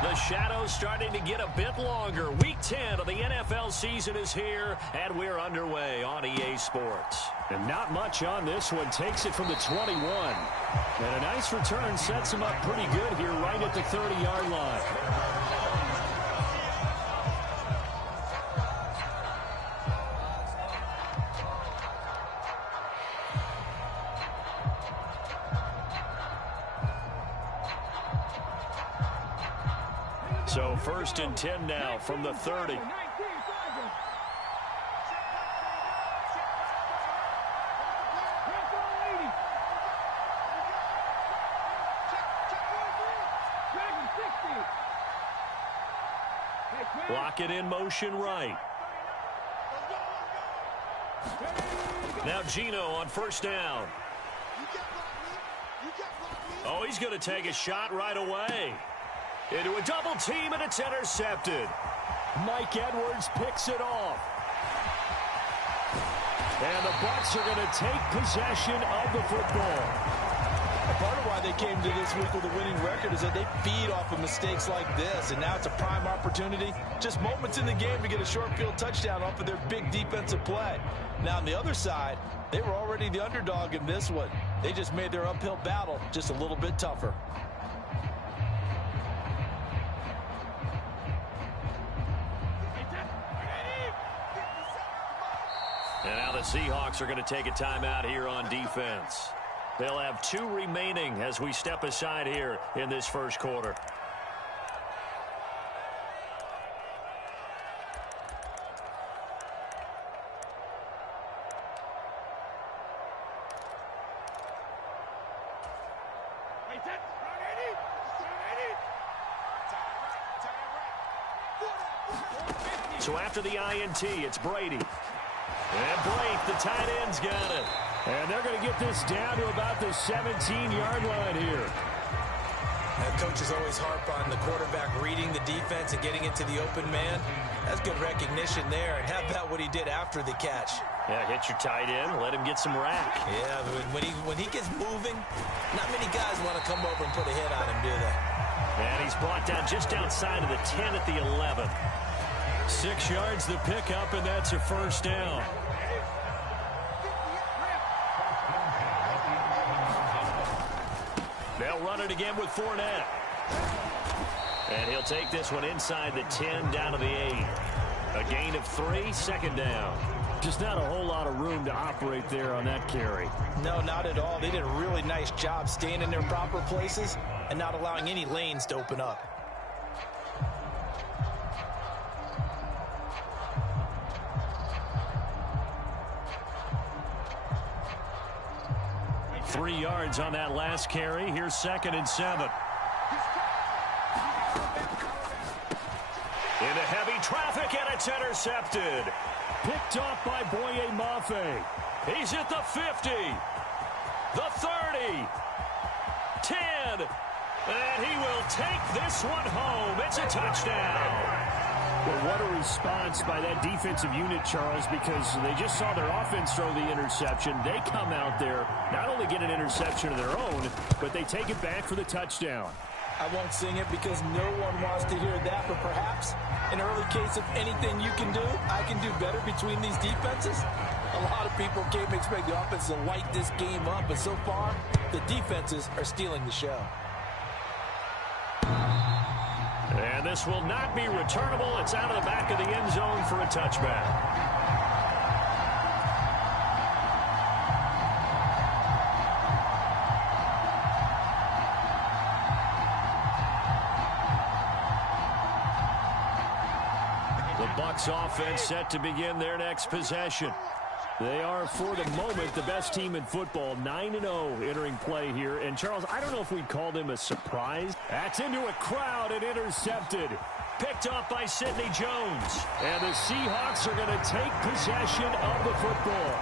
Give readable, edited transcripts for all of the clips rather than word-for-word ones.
The shadow's starting to get a bit longer. Week 10 of the NFL season is here, and we're underway on EA Sports. And not much on this one. Takes it from the 21. And a nice return sets him up pretty good here right at the 30-yard line. So 1st and 10 now from the 30. Block it in motion right. Now Gino on 1st down. Oh, he's going to take a shot right away. Into a double team, and it's intercepted. Mike Edwards picks it off. And the Bucs are going to take possession of the football. Part of why they came to this week with a winning record is that they feed off of mistakes like this, and now it's a prime opportunity. Just moments in the game to get a short field touchdown off of their big defensive play. Now, on the other side, they were already the underdog in this one. They just made their uphill battle just a little bit tougher. And now the Seahawks are going to take a timeout here on defense. They'll have 2 remaining as we step aside here in this first quarter. So after the INT, it's Brady. And Blake, the tight end's got it. And they're going to get this down to about the 17-yard line here. Coaches always harp on the quarterback reading the defense and getting into the open man. That's good recognition there. And how about what he did after the catch? Yeah, hit your tight end, let him get some rack. Yeah, when he gets moving, not many guys want to come over and put a hit on him, do they? And he's brought down just outside of the 10 at the 11. 6 yards the pickup, and that's a 1st down. They'll run it again with Fournette. And he'll take this one inside the 10 down to the 8. A gain of 3, 2nd down. Just not a whole lot of room to operate there on that carry. No, not at all. They did a really nice job staying in their proper places and not allowing any lanes to open up. Three yards on that last carry. Here's 2nd and 7. Into heavy traffic, and it's intercepted. Picked off by Boye Mafe. He's at the 50, the 30, 10, and he will take this one home. It's a touchdown. Well, what a response by that defensive unit, Charles, because they just saw their offense throw the interception. They come out there, not only get an interception of their own, but they take it back for the touchdown. I won't sing it because no one wants to hear that, but perhaps an early case of anything you can do, I can do better between these defenses. A lot of people came to expect the offense to light this game up, but so far, the defenses are stealing the show. And this will not be returnable. It's out of the back of the end zone for a touchback. Bucs offense set to begin their next possession. They are, for the moment, the best team in football, 9-0 entering play here. And, Charles, I don't know if we'd call them a surprise. That's into a crowd and intercepted. Picked up by Sidney Jones. And the Seahawks are going to take possession of the football.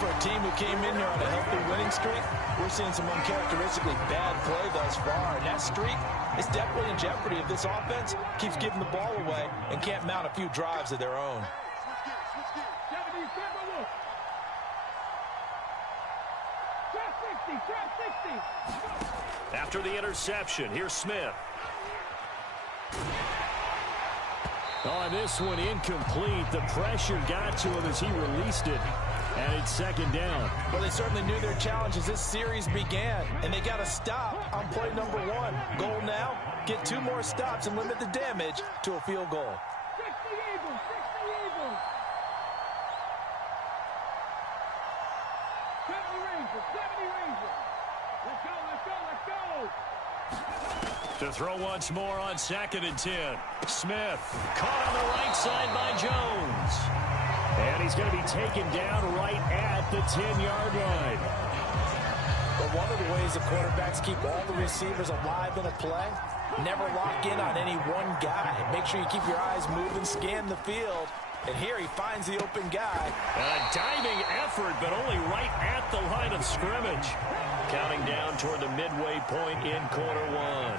For a team who came in here on a healthy winning streak, we're seeing some uncharacteristically bad play thus far. And that streak is definitely in jeopardy if this offense keeps giving the ball away and can't mount a few drives of their own. After the interception, here's Smith. On this one, incomplete. The pressure got to him as he released it. And it's second down. Well, they certainly knew their challenge as this series began. And they got to stop on play number 1. Goal now, get 2 more stops and limit the damage to a field goal. To throw once more on 2nd and 10. Smith caught on the right side by Jones. And he's going to be taken down right at the 10-yard line. But one of the ways the quarterbacks keep all the receivers alive in a play, never lock in on any one guy. Make sure you keep your eyes moving, scan the field. And here he finds the open guy. A diving effort, but only right at the line of scrimmage. Counting down toward the midway point in quarter 1.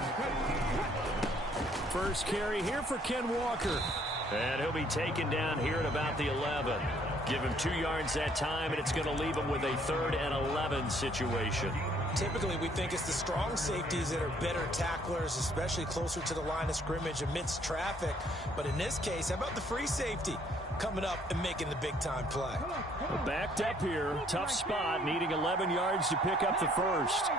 First carry here for Ken Walker. And he'll be taken down here at about the 11. Give him 2 yards that time, and it's going to leave him with a 3rd and 11 situation. Typically, we think it's the strong safeties that are better tacklers, especially closer to the line of scrimmage amidst traffic. But in this case, how about the free safety coming up and making the big-time play? Well, backed up here, tough spot, needing 11 yards to pick up the first.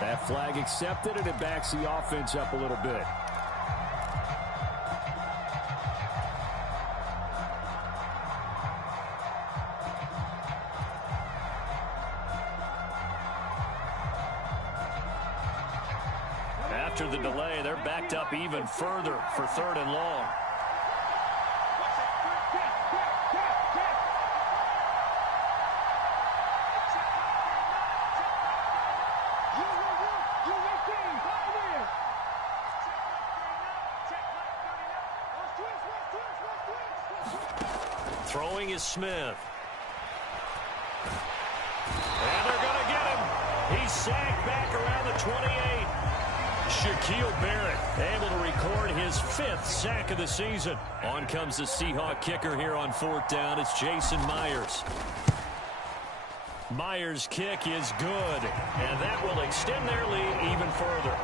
That flag accepted, and it backs the offense up a little bit. After the delay, they're backed up even further for 3rd and long. Throwing is Smith. And they're going to get him. He's sacked back around the 28. Shaquille Barrett able to record his 5th sack of the season. On comes the Seahawk kicker here on 4th down. It's Jason Myers. Myers' kick is good, and that will extend their lead even further.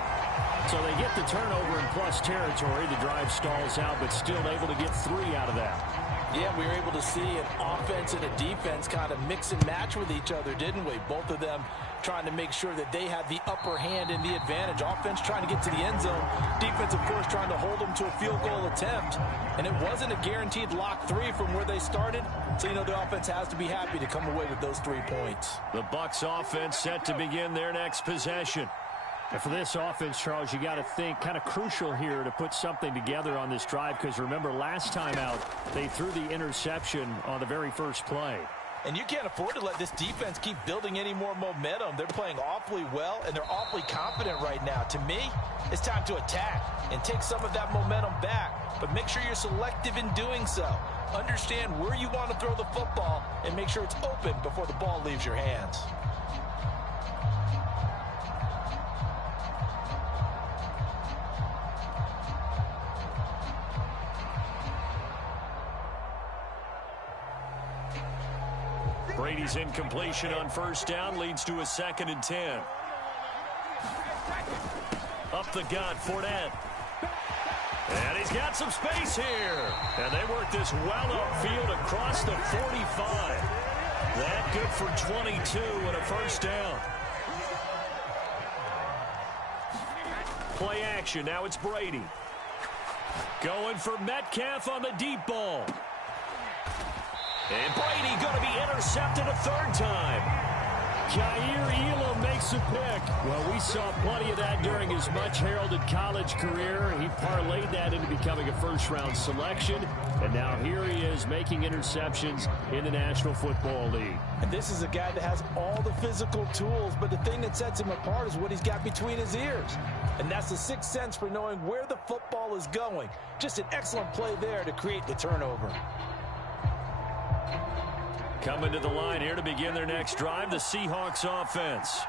So they get the turnover in plus territory. The drive stalls out, but still able to get 3 out of that. Yeah, we were able to see an offense and a defense kind of mix and match with each other, didn't we? Both of them trying to make sure that they had the upper hand and the advantage. Offense trying to get to the end zone. Defense, of course, trying to hold them to a field goal attempt. And it wasn't a guaranteed lock 3 from where they started. So, you know, the offense has to be happy to come away with those 3 points. The Bucs offense set to begin their next possession. And for this offense, Charles, you got to think kind of crucial here to put something together on this drive, because remember last time out they threw the interception on the very first play. And you can't afford to let this defense keep building any more momentum. They're playing awfully well, and they're awfully confident right now. To me, it's time to attack and take some of that momentum back. But make sure you're selective in doing so. Understand where you want to throw the football and make sure it's open before the ball leaves your hands. Brady's incompletion on first down leads to a 2nd and 10. Up the gut, Fournette. And he's got some space here. And they work this well upfield across the 45. That good for 22 and a first down. Play action. Now it's Brady. Going for Metcalf on the deep ball. And Brady going to be intercepted a 3rd time. Jair Elam makes a pick. Well, we saw plenty of that during his much-heralded college career. He parlayed that into becoming a first-round selection. And now here he is making interceptions in the National Football League. And this is a guy that has all the physical tools, but the thing that sets him apart is what he's got between his ears. And that's the 6th sense for knowing where the football is going. Just an excellent play there to create the turnover. Coming to the line here to begin their next drive, the Seahawks offense.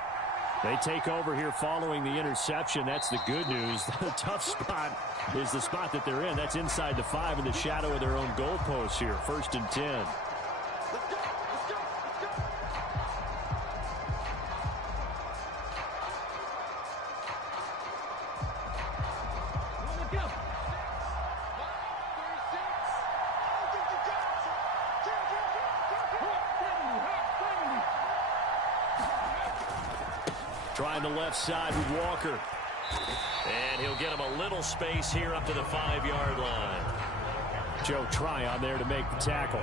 They take over here following the interception. That's the good news. The tough spot is the spot that they're in. That's inside the 5 in the shadow of their own goalpost here. 1st and 10. Trying the left side with Walker. And he'll get him a little space here up to the 5-yard line. Joe Tryon there to make the tackle.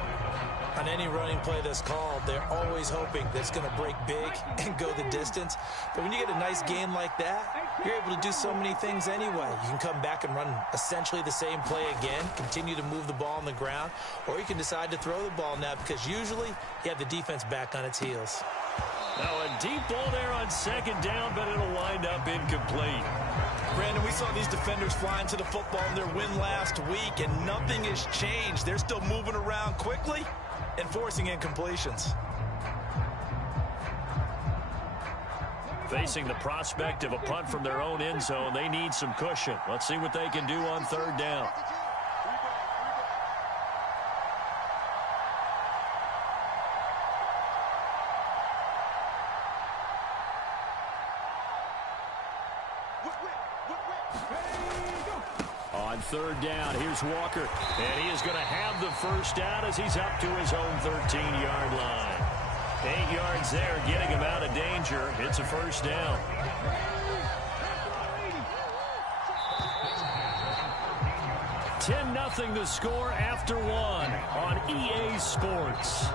On any running play that's called, they're always hoping that it's going to break big and go the distance. But when you get a nice game like that, you're able to do so many things anyway. You can come back and run essentially the same play again, continue to move the ball on the ground, or you can decide to throw the ball now because usually you have the defense back on its heels. Now a deep ball there on 2nd down, but it'll wind up incomplete. Brandon, we saw these defenders flying to the football in their win last week, and nothing has changed. They're still moving around quickly and forcing incompletions. Facing the prospect of a punt from their own end zone, they need some cushion. Let's see what they can do on 3rd down. On 3rd down, here's Walker. And he is going to have the 1st down as he's up to his own 13-yard line. 8 yards there, getting him out of danger. It's a 1st down. $10-0 the score after 1 on EA Sports.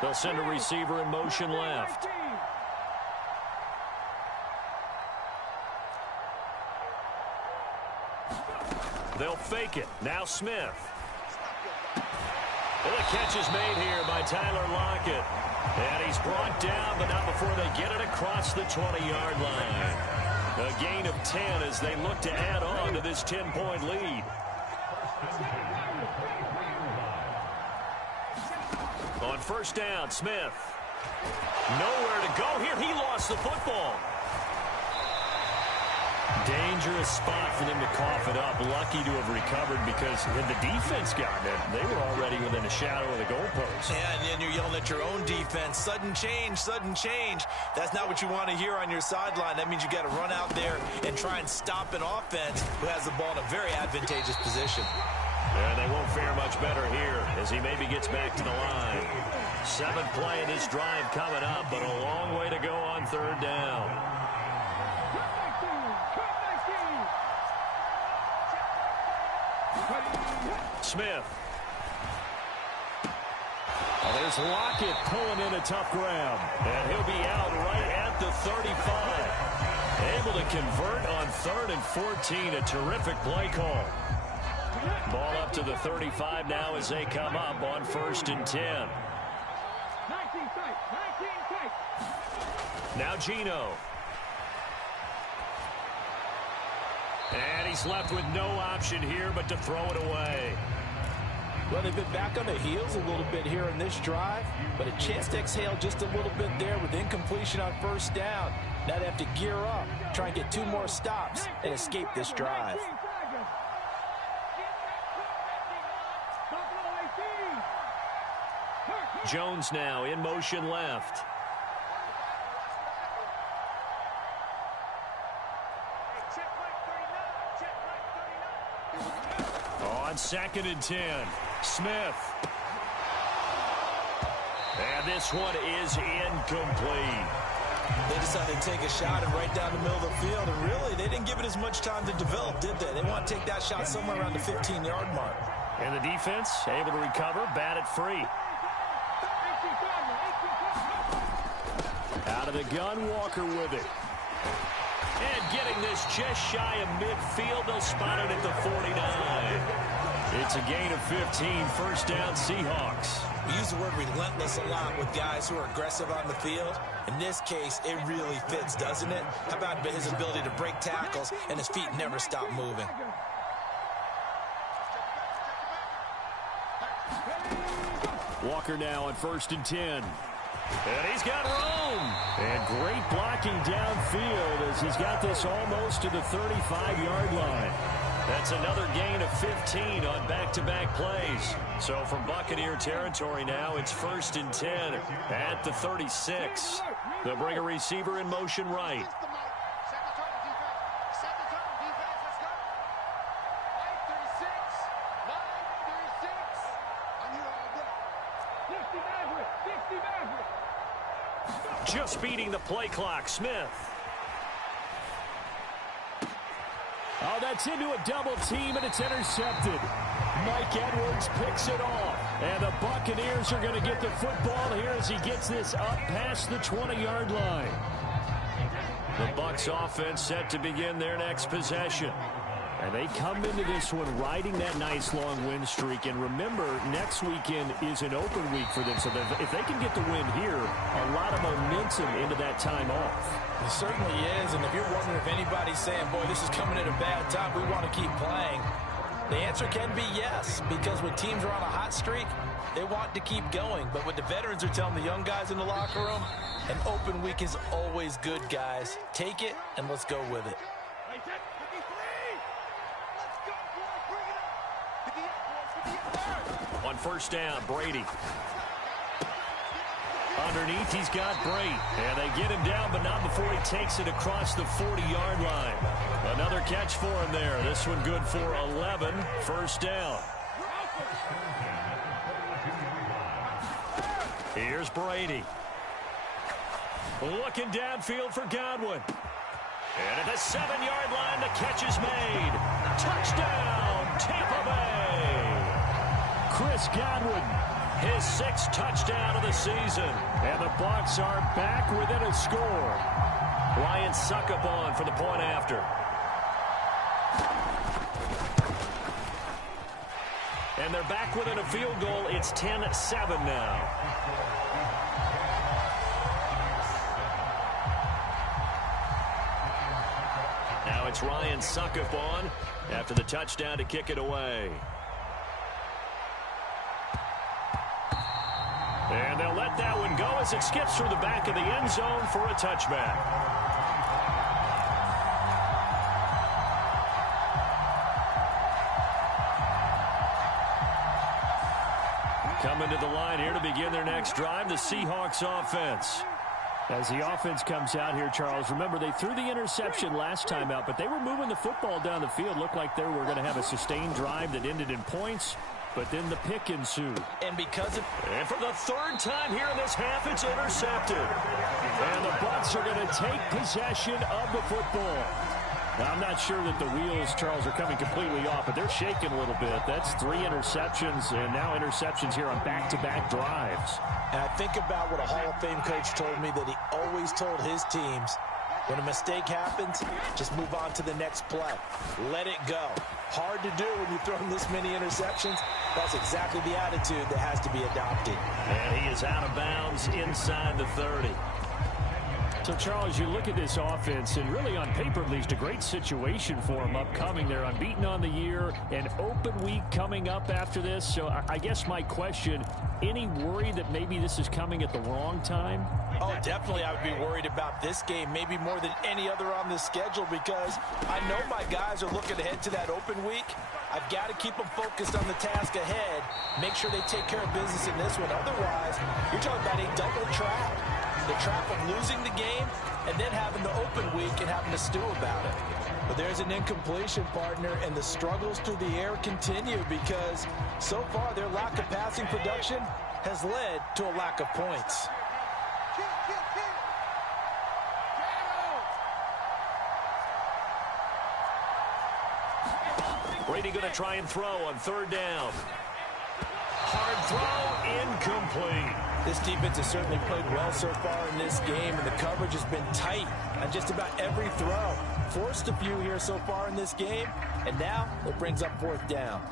They'll send a receiver in motion left. They'll fake it. Now Smith. And the catch is made here by Tyler Lockett. And he's brought down, but not before they get it across the 20-yard line. A gain of 10 as they look to add on to this 10-point lead. On 1st down, Smith. Nowhere to go here. He lost the football. Dangerous spot for them to cough it up. Lucky to have recovered because had the defense gotten it, they were already within a shadow of the goalpost. Yeah, and then you're yelling at your own defense. Sudden change, sudden change. That's not what you want to hear on your sideline. That means you got to run out there and try and stop an offense who has the ball in a very advantageous position. And they won't fare much better here as he maybe gets back to the line. 7th play of this drive coming up, but a long way to go on 3rd down. Smith. Oh, there's Lockett pulling in a tough grab. And he'll be out right at the 35. Able to convert on 3rd and 14. A terrific play call. Ball up to the 35 now as they come up on 1st and 10. Now Gino. And he's left with no option here but to throw it away. Well, they've been back on the heels a little bit here in this drive, but a chance to exhale just a little bit there with incompletion on 1st down. Now they have to gear up, try and get 2 more stops and escape this drive. Jones now in motion left. On 2nd and 10, Smith. And this one is incomplete. They decided to take a shot and right down the middle of the field, and really, they didn't give it as much time to develop, did they? They want to take that shot somewhere around the 15-yard mark. And the defense able to recover, bat it free. Out of the gun, Walker with it. And getting this just shy of midfield, they'll spot it at the 49. It's a gain of 15, first down Seahawks. We use the word relentless a lot with guys who are aggressive on the field. In this case, it really fits, doesn't it? How about his ability to break tackles and his feet never stop moving? Walker now on 1st and 10. And he's got room. And great blocking downfield as he's got this almost to the 35-yard line. That's another gain of 15 on back-to-back plays. So from Buccaneer territory now, it's 1st and 10 at the 36. They'll bring a receiver in motion right. Just beating the play clock, Smith. Oh, that's into a double team, and it's intercepted. Mike Edwards picks it off. And the Buccaneers are going to get the football here as he gets this up past the 20-yard line. The Bucs offense set to begin their next possession. And they come into this one riding that nice long win streak. And remember, next weekend is an open week for them. So if they can get the win here, a lot of momentum into that time off. It certainly is. And if you're wondering if anybody's saying, boy, this is coming at a bad time, we want to keep playing, the answer can be yes. Because when teams are on a hot streak, they want to keep going. But what the veterans are telling the young guys in the locker room, an open week is always good, guys. Take it, and let's go with it. On 1st down, Brady. Underneath, he's got Brait. And they get him down, but not before he takes it across the 40-yard line. Another catch for him there. This one good for 11. 1st down. Here's Brady. Looking downfield for Godwin. And at the 7-yard line, the catch is made. Touchdown, Tampa Bay. Chris Godwin, his 6th touchdown of the season. And the Bucs are back within a score. Ryan Succop on for the point after. And they're back within a field goal. It's 10-7 now. Now it's Ryan Succop on after the touchdown to kick it away. And they'll let that one go as it skips through the back of the end zone for a touchback. Coming to the line here to begin their next drive, the Seahawks offense. As the offense comes out here, Charles, remember they threw the interception last time out, but they were moving the football down the field. Looked like they were going to have a sustained drive that ended in points. But then the pick ensued. And for the 3rd time here in this half, it's intercepted. And the Bucs are going to take possession of the football. Now, I'm not sure that the wheels, Charles, are coming completely off, but they're shaking a little bit. That's 3 interceptions, and now interceptions here on back-to-back drives. And I think about what a Hall of Fame coach told me, that he always told his teams, when a mistake happens, just move on to the next play. Let it go. Hard to do when you've thrown this many interceptions. That's exactly the attitude that has to be adopted. And he is out of bounds inside the 30. So, Charles, you look at this offense, and really on paper at least, a great situation for them upcoming. They're unbeaten on the year, an open week coming up after this. So I guess my question, any worry that maybe this is coming at the wrong time? Oh, definitely I would be worried about this game, maybe more than any other on this schedule, because I know my guys are looking ahead to that open week. I've got to keep them focused on the task ahead, make sure they take care of business in this one. Otherwise, you're talking about a double trap. The trap of losing the game and then having the open week and having to stew about it. But there's an incompletion, partner, and the struggles through the air continue because so far their lack of passing production has led to a lack of points. Brady going to try and throw on 3rd down. Hard throw, incomplete. This defense has certainly played well so far in this game, and the coverage has been tight on just about every throw. Forced a few here so far in this game, and now it brings up 4th down.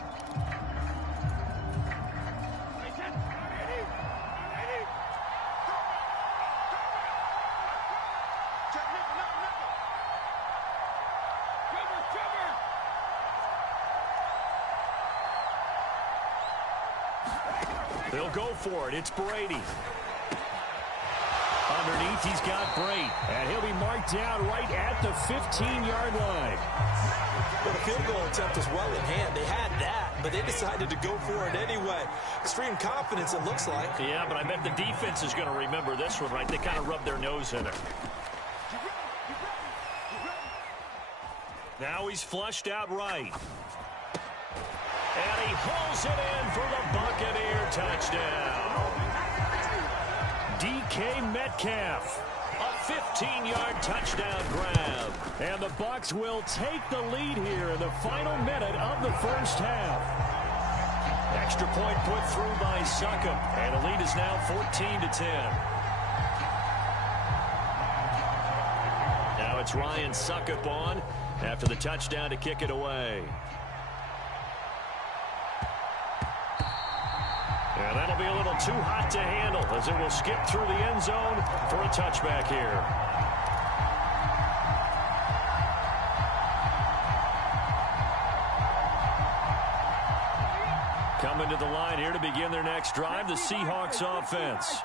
They'll go for it. It's Brady. Underneath, he's got Brady. And he'll be marked down right at the 15-yard line. Well, the field goal attempt was well in hand. They had that, but they decided to go for it anyway. Extreme confidence, it looks like. Yeah, but I bet the defense is going to remember this one, right? They kind of rubbed their nose in it. Now he's flushed out right. And he hauls it in for the Buccaneer touchdown. DK Metcalf. A 15-yard touchdown grab. And the Bucs will take the lead here in the final minute of the first half. Extra point put through by Succop. And the lead is now 14-10. Now it's Ryan Succop on after the touchdown to kick it away. And that'll be a little too hot to handle as it will skip through the end zone for a touchback here. Coming to the line here to begin their next drive, the Seahawks offense.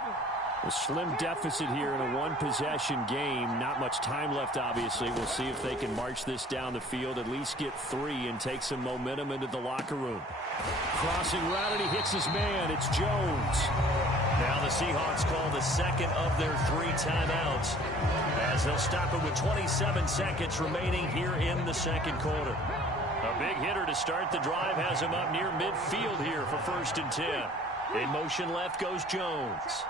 A slim deficit here in a one-possession game. Not much time left, obviously. We'll see if they can march this down the field, at least get 3 and take some momentum into the locker room. Crossing route, and he hits his man. It's Jones. Now the Seahawks call the second of their 3 timeouts as they'll stop it with 27 seconds remaining here in the second quarter. A big hitter to start the drive has him up near midfield here for 1st and 10. In motion left goes Jones.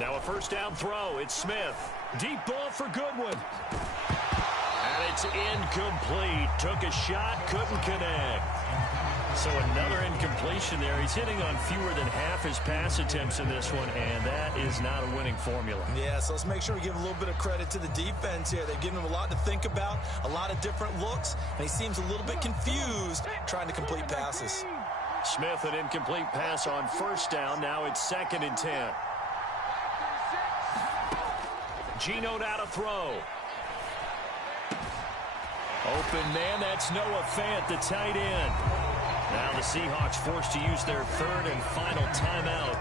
Now a first down throw. It's Smith. Deep ball for Goodwin. And it's incomplete. Took a shot, couldn't connect. So another incompletion there. He's hitting on fewer than half his pass attempts in this one, and that is not a winning formula. Yeah, so let's make sure we give a little bit of credit to the defense here. They've given him a lot to think about, a lot of different looks, and he seems a little bit confused trying to complete passes. Smith, an incomplete pass on first down. Now it's 2nd and 10. Geno now to throw. Open man, that's Noah Fant, the tight end. Now the Seahawks forced to use their 3rd and final timeout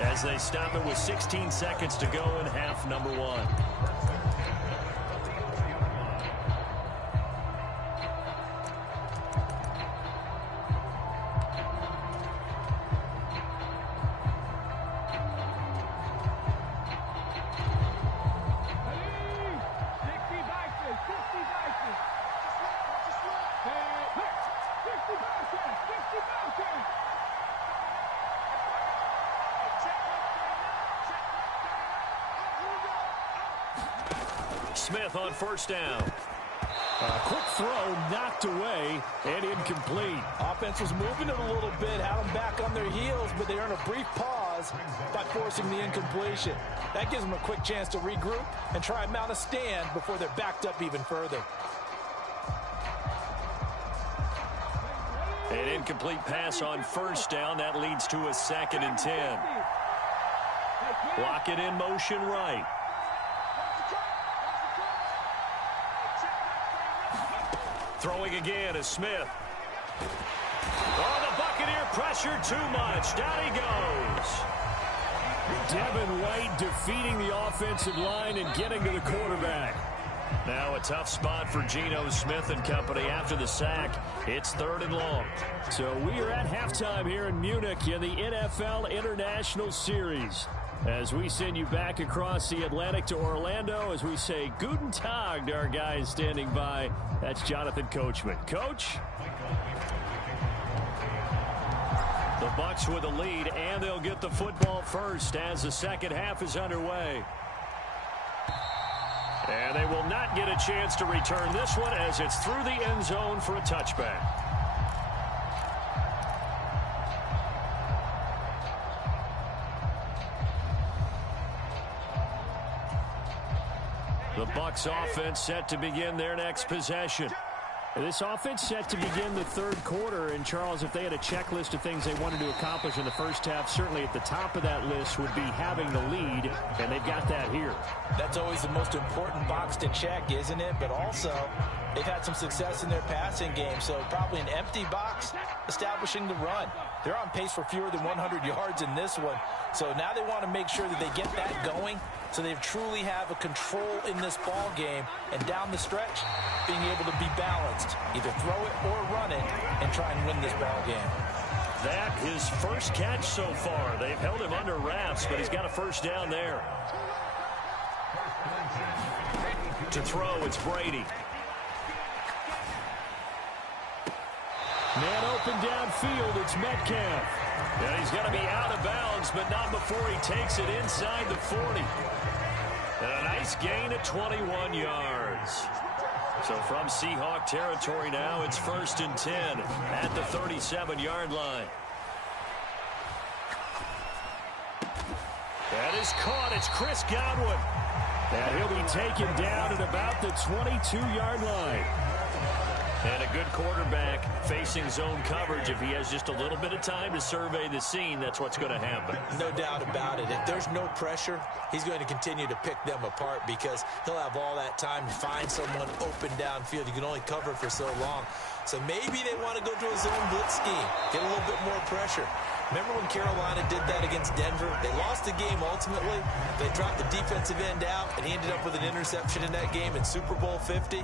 as they stop it with 16 seconds to go in half number 1. Smith on first down. Quick throw knocked away and incomplete. Offense was moving it a little bit, had them back on their heels, but they earned a brief pause by forcing the incompletion. That gives them a quick chance to regroup and try and mount a stand before they're backed up even further. An incomplete pass on first down. That leads to a 2nd and 10. Lock it in motion right. Throwing again is Smith. Oh, the Buccaneer pressure too much. Down he goes. Devin White defeating the offensive line and getting to the quarterback. Now a tough spot for Geno Smith and company after the sack. It's 3rd and long. So we are at halftime here in Munich in the NFL International Series. As we send you back across the Atlantic to Orlando, as we say Guten Tag to our guys standing by. That's Jonathan Coachman. Coach? The Bucs with the lead, and they'll get the football first as the second half is underway. And they will not get a chance to return this one as it's through the end zone for a touchback. The Bucs offense set to begin their next possession. This offense set to begin the third quarter. And, Charles, if they had a checklist of things they wanted to accomplish in the first half, certainly at the top of that list would be having the lead, and they've got that here. That's always the most important box to check, isn't it? But also, they've had some success in their passing game, so probably an empty box establishing the run. They're on pace for fewer than 100 yards in this one, so now they want to make sure that they get that going so they truly have a control in this ball game, and down the stretch, being able to be balanced, either throw it or run it, and try and win this ball game. That his first catch so far. They've held him under wraps, but he's got a first down there. To throw, it's Brady. Man open downfield, it's Metcalf. And he's going to be out of bounds, but not before he takes it inside the 40. And a nice gain of 21 yards. So from Seahawk territory now, it's 1st and 10 at the 37-yard line. That is caught. It's Chris Godwin. And he'll be taken down at about the 22-yard line. And a good quarterback facing zone coverage. If he has just a little bit of time to survey the scene, that's what's going to happen. No doubt about it. If there's no pressure, he's going to continue to pick them apart because he'll have all that time to find someone open downfield. You can only cover for so long. So maybe they want to go to a zone blitz scheme, get a little bit more pressure. Remember when Carolina did that against Denver? They lost the game ultimately. They dropped the defensive end out, and he ended up with an interception in that game in Super Bowl 50.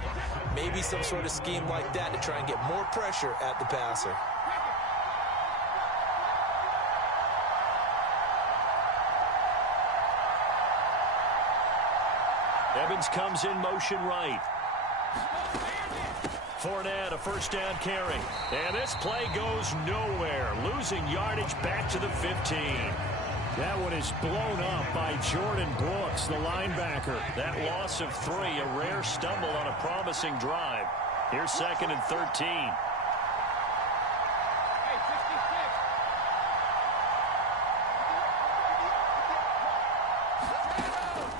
Maybe some sort of scheme like that to try and get more pressure at the passer. Evans comes in motion right. Fournette, a first down carry. And this play goes nowhere. Losing yardage back to the 15. That one is blown up by Jordan Brooks, the linebacker. That loss of 3, a rare stumble on a promising drive. Here's 2nd and 13.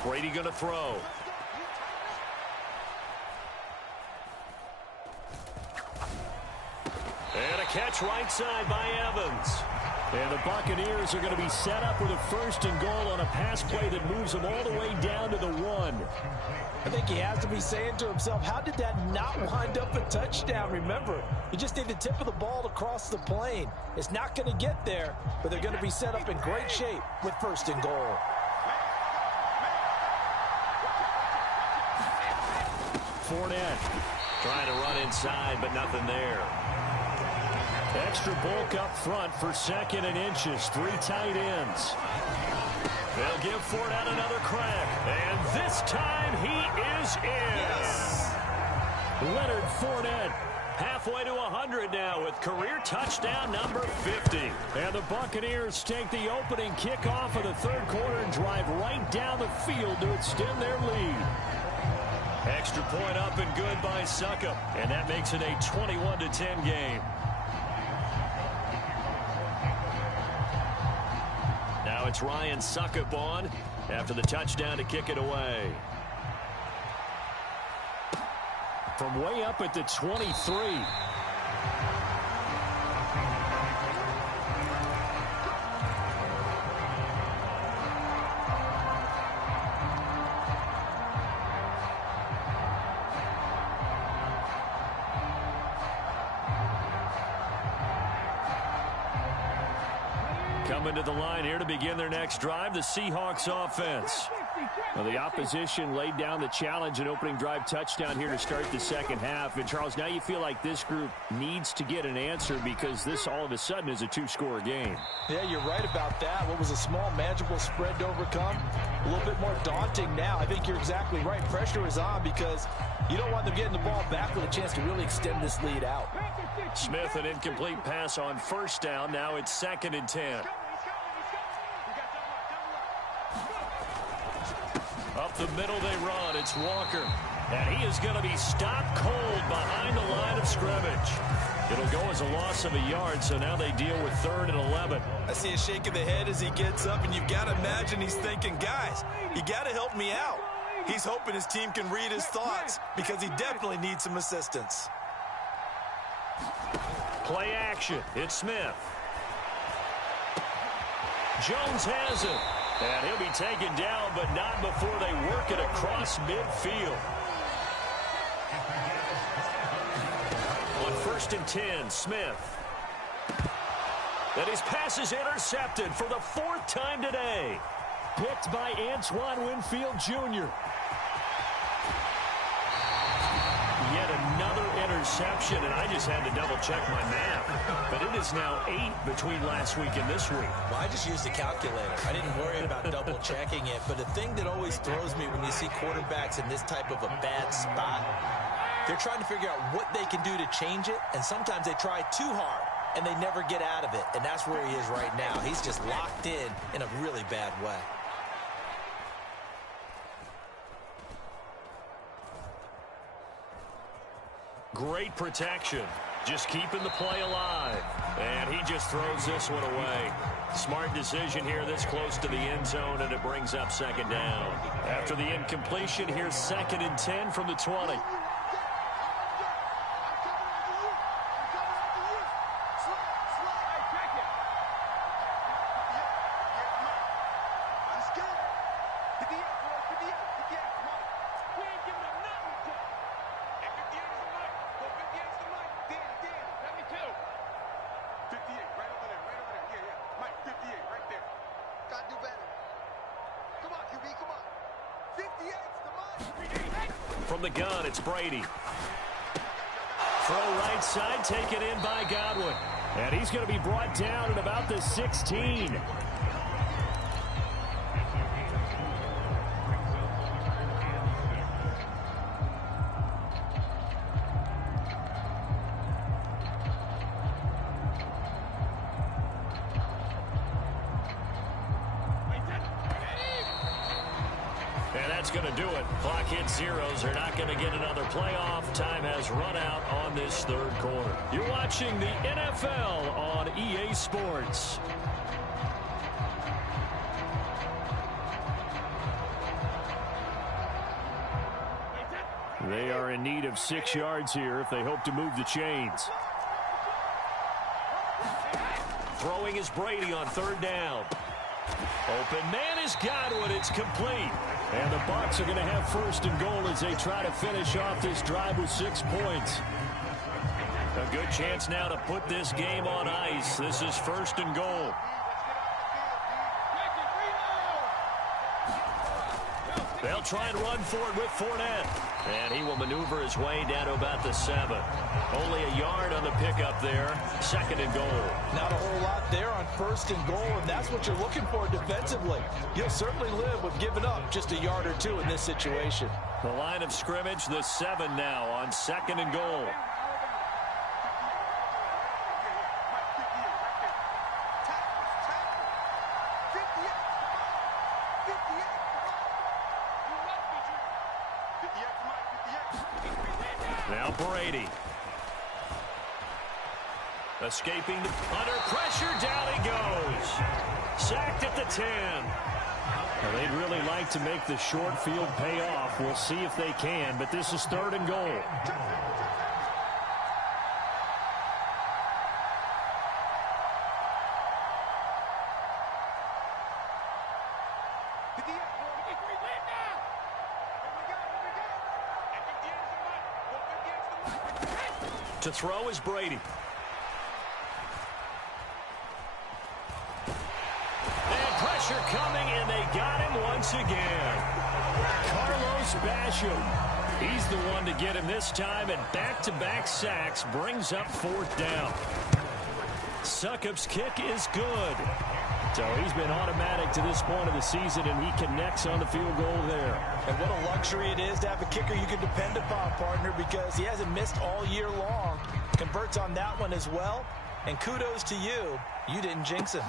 Brady going to throw. And a catch right side by Evans. And the Buccaneers are going to be set up with a 1st and goal on a pass play that moves them all the way down to the 1. I think he has to be saying to himself, how did that not wind up a touchdown? Remember, you just need the tip of the ball to cross the plane. It's not going to get there, but they're going to be set up in great shape with 1st and goal. Fournette trying to run inside, but nothing there. Extra bulk up front for 2nd and inches. 3 tight ends. They'll give Fournette another crack. And this time he is in. Yes. Leonard Fournette. Halfway to 100 now with career touchdown number 50. And the Buccaneers take the opening kickoff of the third quarter and drive right down the field to extend their lead. Extra point up and good by Succop. And that makes it a 21-10 game. Now it's Ryan Succop on after the touchdown to kick it away. From way up at the 23. Coming to the line here to begin their next drive, the Seahawks offense. Well, the opposition laid down the challenge and opening drive touchdown here to start the second half. And, Charles, now you feel like this group needs to get an answer because this all of a sudden is a 2-score game. Yeah, you're right about that. What was a small, manageable spread to overcome? A little bit more daunting now. I think you're exactly right. Pressure is on because you don't want them getting the ball back with a chance to really extend this lead out. Smith, an incomplete pass on first down. Now it's 2nd and 10. Up the middle they run. It's Walker. And he is going to be stopped cold behind the line of scrimmage. It'll go as a loss of a yard, so now they deal with 3rd and 11. I see a shake of the head as he gets up, and you've got to imagine he's thinking, guys, you got to help me out. He's hoping his team can read his thoughts because he definitely needs some assistance. Play action. It's Smith. Jones has it. And he'll be taken down, but not before they work it across midfield. On 1st and 10, Smith. And his pass is intercepted for the 4th time today. Picked by Antoine Winfield Jr. Yet another interception, and I just had to double-check my math. But it is now 8 between last week and this week. Well, I just used a calculator. I didn't worry about double-checking it. But the thing that always throws me when you see quarterbacks in this type of a bad spot, they're trying to figure out what they can do to change it, and sometimes they try too hard, and they never get out of it. And that's where he is right now. He's just locked in a really bad way. Great protection. Just keeping the play alive. And he just throws this one away. Smart decision here this close to the end zone, and it brings up 2nd down. After the incompletion, here's 2nd and 10 from the 20. From the gun, it's Brady. Throw right side, taken in by Godwin. And he's going to be brought down at about the 16. Going to do it. Clock hits zeros. They're not going to get another playoff. Time has run out on this 3rd quarter. You're watching the NFL on EA Sports. They are in need of 6 yards here if they hope to move the chains. Throwing is Brady on 3rd down. Open man is Godwin. It's complete. And the Bucs are going to have 1st and goal as they try to finish off this drive with 6 points. A good chance now to put this game on ice. This is 1st and goal. They'll try and run for it with Fournette. And he will maneuver his way down to about the 7. Only a yard on the pickup there. 2nd and goal. Not a whole lot there on 1st and goal, and that's what you're looking for defensively. You'll certainly live with giving up just a yard or 2 in this situation. The line of scrimmage, the 7 now on 2nd and goal. Now Brady. Escaping under pressure, down he goes. Sacked at the 10. Well, they'd really like to make the short field pay off. We'll see if they can, but this is 3rd and goal. To throw is Brady. And pressure coming, and they got him once again. Carlos Basham. He's the one to get him this time, and back-to-back sacks brings up 4th down. Succop's kick is good. So he's been automatic to this point of the season, and he connects on the field goal there. And what a luxury it is to have a kicker you can depend upon, partner, because he hasn't missed all year long. Converts on that one as well. And kudos to you. You didn't jinx him.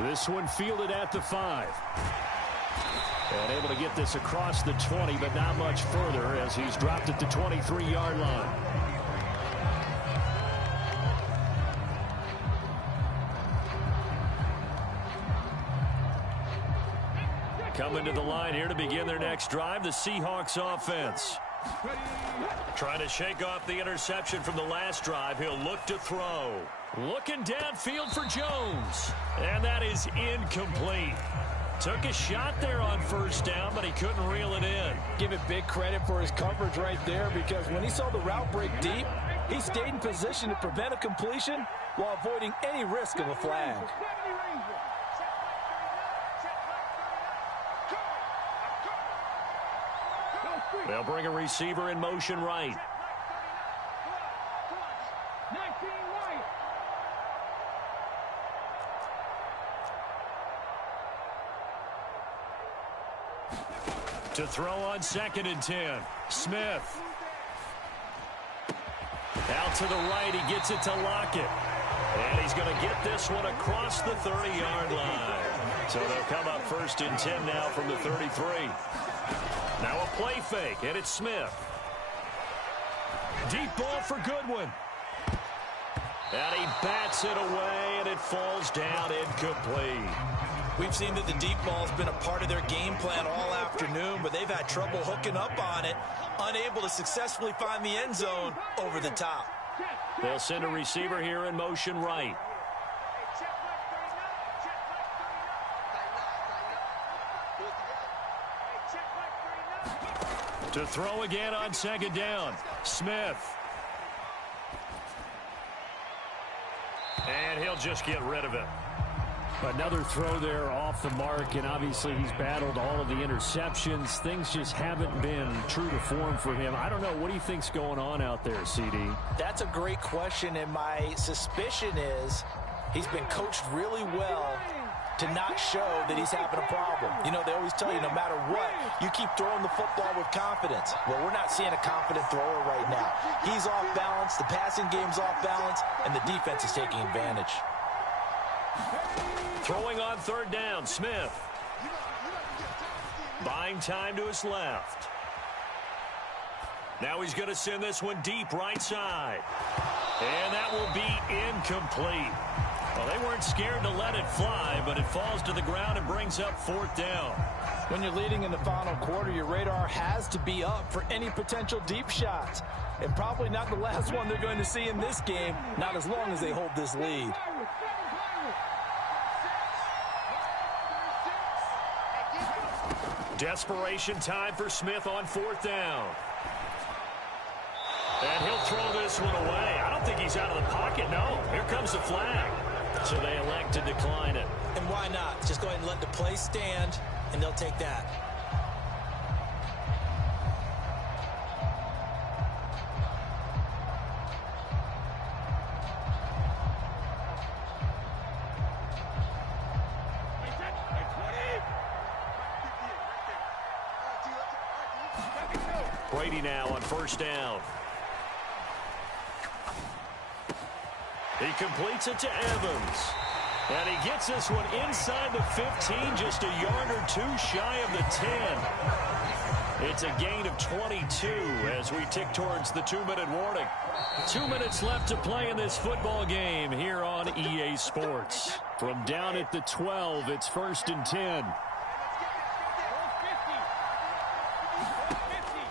This one fielded at the 5. And able to get this across the 20, but not much further as he's dropped at the 23-yard line. Coming to the line here to begin their next drive, the Seahawks offense. Trying to shake off the interception from the last drive. He'll look to throw. Looking downfield for Jones. And that is incomplete. Took a shot there on first down, but he couldn't reel it in. Give it big credit for his coverage right there, because when he saw the route break deep, he stayed in position to prevent a completion while avoiding any risk of a flag. They'll bring a receiver in motion right. To throw on 2nd and 10. Smith. Out to the right. He gets it to Lockett. And he's going to get this one across the 30-yard line. So they'll come up 1st and 10 now from the 33. Now a play fake, and it's Smith. Deep ball for Goodwin. And he bats it away, and it falls down incomplete. We've seen that the deep ball's been a part of their game plan all afternoon, but they've had trouble hooking up on it, unable to successfully find the end zone over the top. They'll send a receiver here in motion right. To throw again on 2nd down. Smith. And he'll just get rid of it. Another throw there off the mark, and obviously he's battled all of the interceptions. Things just haven't been true to form for him. I don't know. What do you think's going on out there, CD? That's a great question, and my suspicion is he's been coached really well to not show that he's having a problem. You know, they always tell you no matter what, you keep throwing the football with confidence. Well, we're not seeing a confident thrower right now. He's off balance, the passing game's off balance, and the defense is taking advantage. Throwing on 3rd down, Smith. Buying time to his left. Now he's going to send this one deep right side. And that will be incomplete. Well, they weren't scared to let it fly, but it falls to the ground and brings up 4th down. When you're leading in the final quarter, your radar has to be up for any potential deep shots. And probably not the last one they're going to see in this game, not as long as they hold this lead. Desperation time for Smith on 4th down. And he'll throw this one away. I don't think he's out of the pocket, no. Here comes the flag. So they elect to decline it. And why not? Just go ahead and let the play stand, and they'll take that. Brady now on 1st down. He completes it to Evans. And he gets this one inside the 15, just a yard or two shy of the 10. It's a gain of 22 as we tick towards the 2-minute warning. 2 minutes left to play in this football game here on EA Sports. From down at the 12, it's 1st and 10.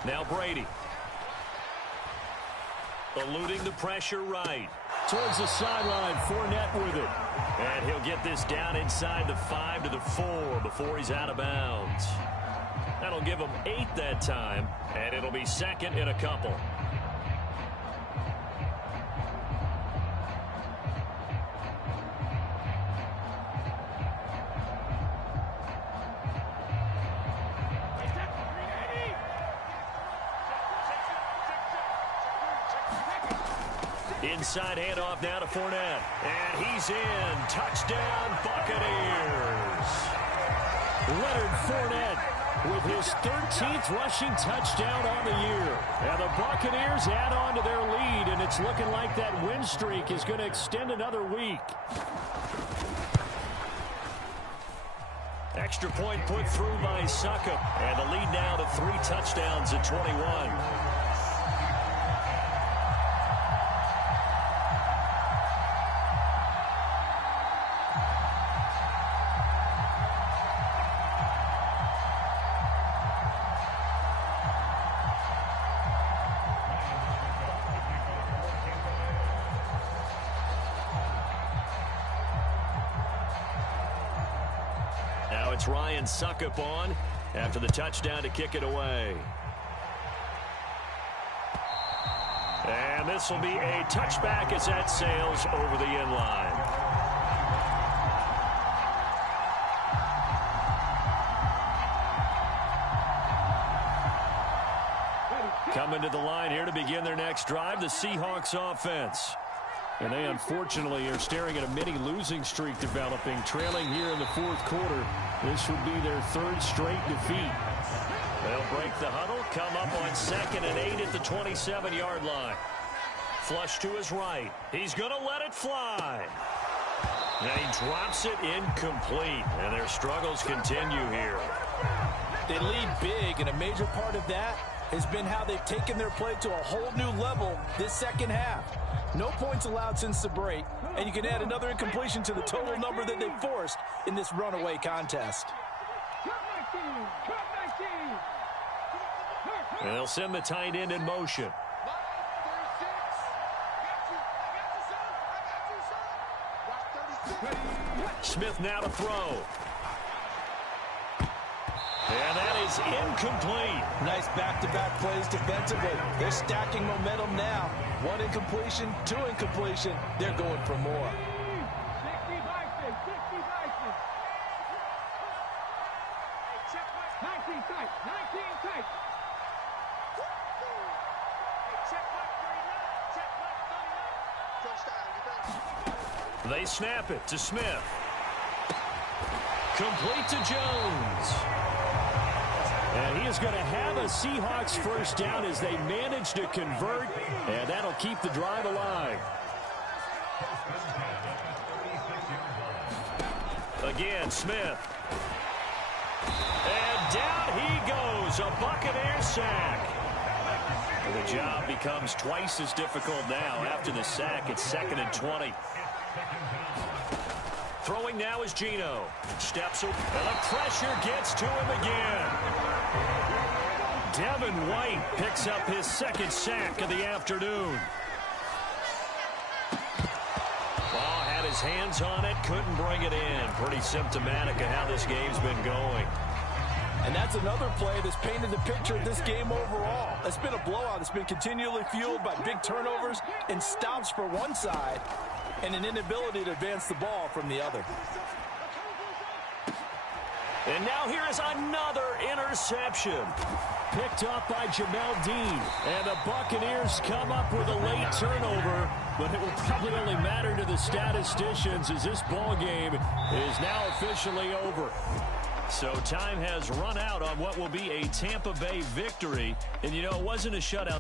Now Brady. Eluding the pressure right. Towards the sideline, Fournette with it. And he'll get this down inside the 5 to the 4 before he's out of bounds. That'll give him 8 that time, and it'll be 2nd in a couple. Inside handoff now to Fournette. And he's in. Touchdown, Buccaneers. Leonard Fournette with his 13th rushing touchdown on the year. And the Buccaneers add on to their lead, and it's looking like that win streak is going to extend another week. Extra point put through by Succop. And the lead now to 3 touchdowns at 21. try and suck up on after the touchdown to kick it away. And this will be a touchback as that sails over the end line. Coming to the line here to begin their next drive, the Seahawks offense. And they unfortunately are staring at a mini losing streak developing, trailing here in the fourth quarter. This would be their third straight defeat. They'll break the huddle, come up on 2nd and 8 at the 27-yard line. Flush to his right. He's going to let it fly. And he drops it incomplete. And their struggles continue here. They lead big, and a major part of that has been how they've taken their play to a whole new level this second half. No points allowed since the break, and you can add another incompletion to the total number that they forced in this runaway contest. And they'll send the tight end in motion. Smith now to throw. And that is incomplete. Nice back-to-back plays defensively. They're stacking momentum now. 1 incompletion, 2 incompletion. They're going for more. They snap it to Smith. Complete to Jones. And he is going to have a Seahawks first down as they manage to convert, and that'll keep the drive alive. Again, Smith. And down he goes, a Buccaneer sack. The job becomes twice as difficult now after the sack. It's 2nd and 20. Throwing now is Geno. Steps up, and the pressure gets to him again. Devin White picks up his 2nd sack of the afternoon. Ball had his hands on it, couldn't bring it in. Pretty symptomatic of how this game's been going. And that's another play that's painted the picture of this game overall. It's been a blowout. It's been continually fueled by big turnovers and stops for one side and an inability to advance the ball from the other. And now here is another interception. Picked up by Jamel Dean. And the Buccaneers come up with a late turnover, but it will probably only matter to the statisticians as this ball game is now officially over. So time has run out on what will be a Tampa Bay victory. And, you know, it wasn't a shutout.